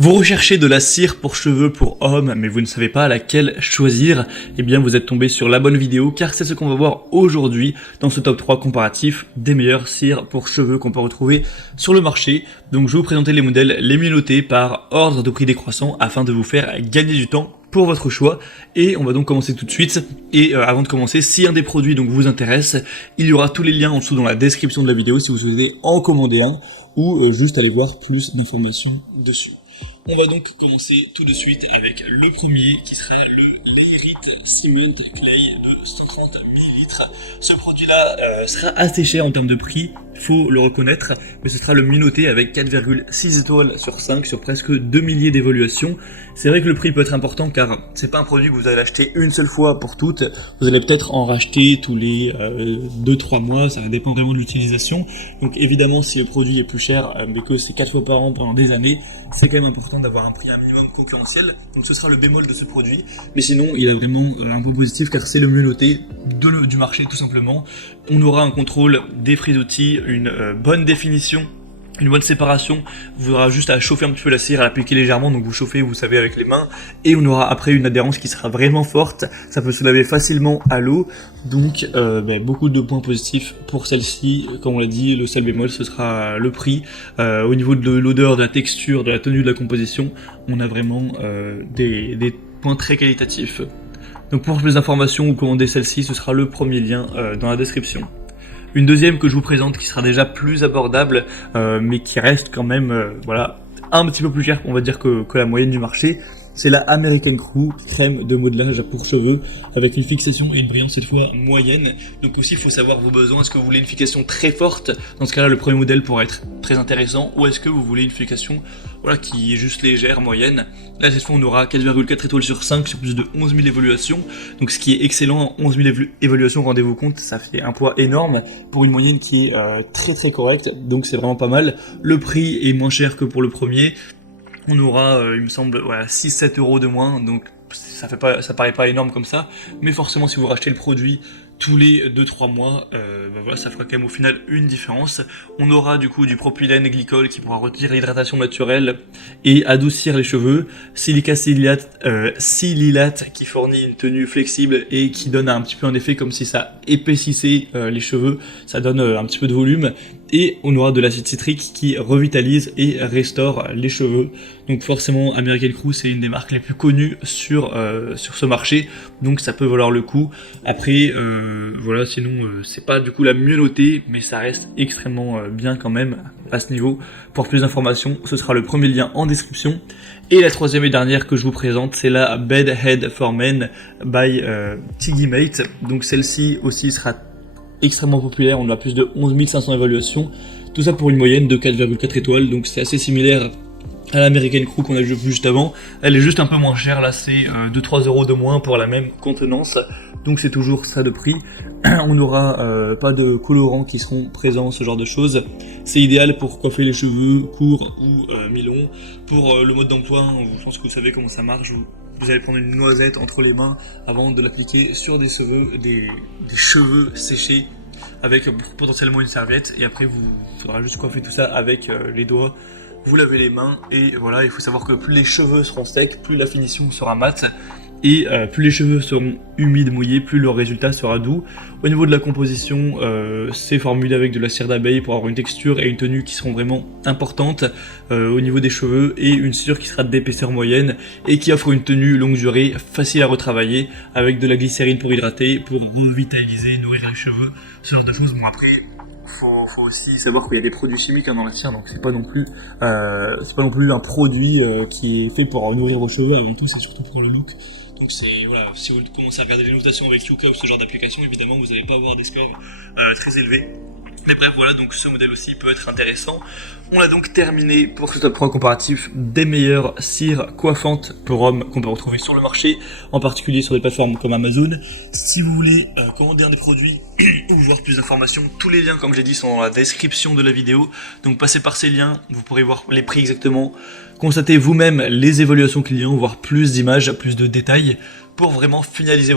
Vous recherchez de la cire pour cheveux pour hommes, mais vous ne savez pas laquelle choisir. Eh bien, vous êtes tombé sur la bonne vidéo, car c'est ce qu'on va voir aujourd'hui dans ce top 3 comparatif des meilleures cires pour cheveux qu'on peut retrouver sur le marché. Donc, je vais vous présenter les modèles les mieux notés par ordre de prix décroissant afin de vous faire gagner du temps pour votre choix. Et on va donc commencer tout de suite. Et avant de commencer, si un des produits donc vous intéresse, il y aura tous les liens en dessous dans la description de la vidéo si vous souhaitez en commander un ou juste aller voir plus d'informations dessus. On va donc commencer tout de suite avec le premier qui sera le Layerite Cement Clay de 130 ml. Ce produit-là sera assez cher en termes de prix, faut le reconnaître, mais ce sera le mieux noté avec 4,6 étoiles sur 5 sur presque 2 milliers d'évaluations. C'est vrai que le prix peut être important car c'est pas un produit que vous allez acheter une seule fois pour toutes, vous allez peut-être en racheter tous les 2-3 mois, ça dépend vraiment de l'utilisation. Donc évidemment si le produit est plus cher mais que c'est 4 fois par an pendant des années, c'est quand même important d'avoir un prix un minimum concurrentiel. Donc ce sera le bémol de ce produit, mais sinon il a vraiment un point positif car c'est le mieux noté du marché tout simplement. On aura un contrôle des frisottis, une bonne définition, une bonne séparation. Vous aurez juste à chauffer un petit peu la cire, à l'appliquer légèrement, donc vous chauffez, vous savez, avec les mains, et on aura après une adhérence qui sera vraiment forte. Ça peut se laver facilement à l'eau, donc beaucoup de points positifs pour celle-ci. Comme on l'a dit, le seul bémol ce sera le prix. Au niveau de l'odeur, de la texture, de la tenue de la composition, on a vraiment des points très qualitatifs. Donc pour plus d'informations ou commander celle-ci, ce sera le premier lien dans la description. Une deuxième que je vous présente qui sera déjà plus abordable, mais qui reste quand même un petit peu plus cher, on va dire, que la moyenne du marché. C'est la American Crew crème de modelage pour cheveux avec une fixation et une brillance cette fois moyenne. Donc aussi il faut savoir vos besoins. Est-ce que vous voulez une fixation très forte? Dans ce cas-là le premier modèle pourrait être très intéressant. Ou est-ce que vous voulez une fixation qui est juste légère, moyenne? Là cette fois on aura 4,4 étoiles sur 5 sur plus de 11 000 évaluations. Donc ce qui est excellent, 11 000 évaluations, rendez-vous compte, ça fait un poids énorme pour une moyenne qui est très correcte. Donc c'est vraiment pas mal. Le prix est moins cher que pour le premier. On aura, il me semble, 6-7 euros de moins, donc ça paraît pas énorme comme ça, mais forcément si vous rachetez le produit tous les 2-3 mois, ça fera quand même au final une différence. On aura du coup du propylène glycol qui pourra retirer l'hydratation naturelle et adoucir les cheveux, silica silylate qui fournit une tenue flexible et qui donne un petit peu un effet comme si ça épaississait les cheveux, ça donne un petit peu de volume. Et on aura de l'acide citrique qui revitalise et restaure les cheveux. Donc forcément American Crew c'est une des marques les plus connues sur ce marché, donc ça peut valoir le coup. Après sinon c'est pas du coup la mieux notée, mais ça reste extrêmement bien quand même à ce niveau. Pour plus d'informations, ce sera le premier lien en description. Et la troisième et dernière que je vous présente, c'est la Bed Head for Men by Tiggy Mate. Donc celle-ci aussi sera extrêmement populaire, on a plus de 11 500 évaluations, tout ça pour une moyenne de 4,4 étoiles, donc c'est assez similaire à l'American Crew qu'on a vu juste avant. Elle est juste un peu moins chère, là c'est 2-3 euros de moins pour la même contenance, donc c'est toujours ça de prix. On n'aura pas de colorants qui seront présents, ce genre de choses. C'est idéal pour coiffer les cheveux courts ou mi-longs. Pour le mode d'emploi, je pense que vous savez comment ça marche. Vous allez prendre une noisette entre les mains avant de l'appliquer sur des cheveux séchés avec potentiellement une serviette, et après il faudra juste coiffer tout ça avec les doigts. Vous lavez les mains et voilà, il faut savoir que plus les cheveux seront secs, plus la finition sera mate, et plus les cheveux seront humides, mouillés, plus le résultat sera doux. Au niveau de la composition, c'est formulé avec de la cire d'abeille pour avoir une texture et une tenue qui seront vraiment importantes au niveau des cheveux, et une cire qui sera d'épaisseur moyenne et qui offre une tenue longue durée, facile à retravailler, avec de la glycérine pour hydrater, pour revitaliser, nourrir les cheveux, ce genre de choses. Bon après, faut aussi savoir qu'il y a des produits chimiques dans la cire, donc c'est pas non plus un produit qui est fait pour nourrir vos cheveux. Avant tout, c'est surtout pour le look. Donc si vous commencez à regarder les notations avec Yuka ou ce genre d'application, évidemment vous n'allez pas avoir des scores très élevés. Mais bref, voilà, donc ce modèle aussi peut être intéressant. On a donc terminé pour ce top 3 comparatif des meilleures cires coiffantes pour hommes qu'on peut retrouver sur le marché, en particulier sur des plateformes comme Amazon. Si vous voulez commander un des produits ou voir plus d'informations, tous les liens, comme j'ai dit, sont dans la description de la vidéo. Donc passez par ces liens, vous pourrez voir les prix exactement, constatez vous-même les évaluations clients, voir plus d'images, plus de détails pour vraiment finaliser votre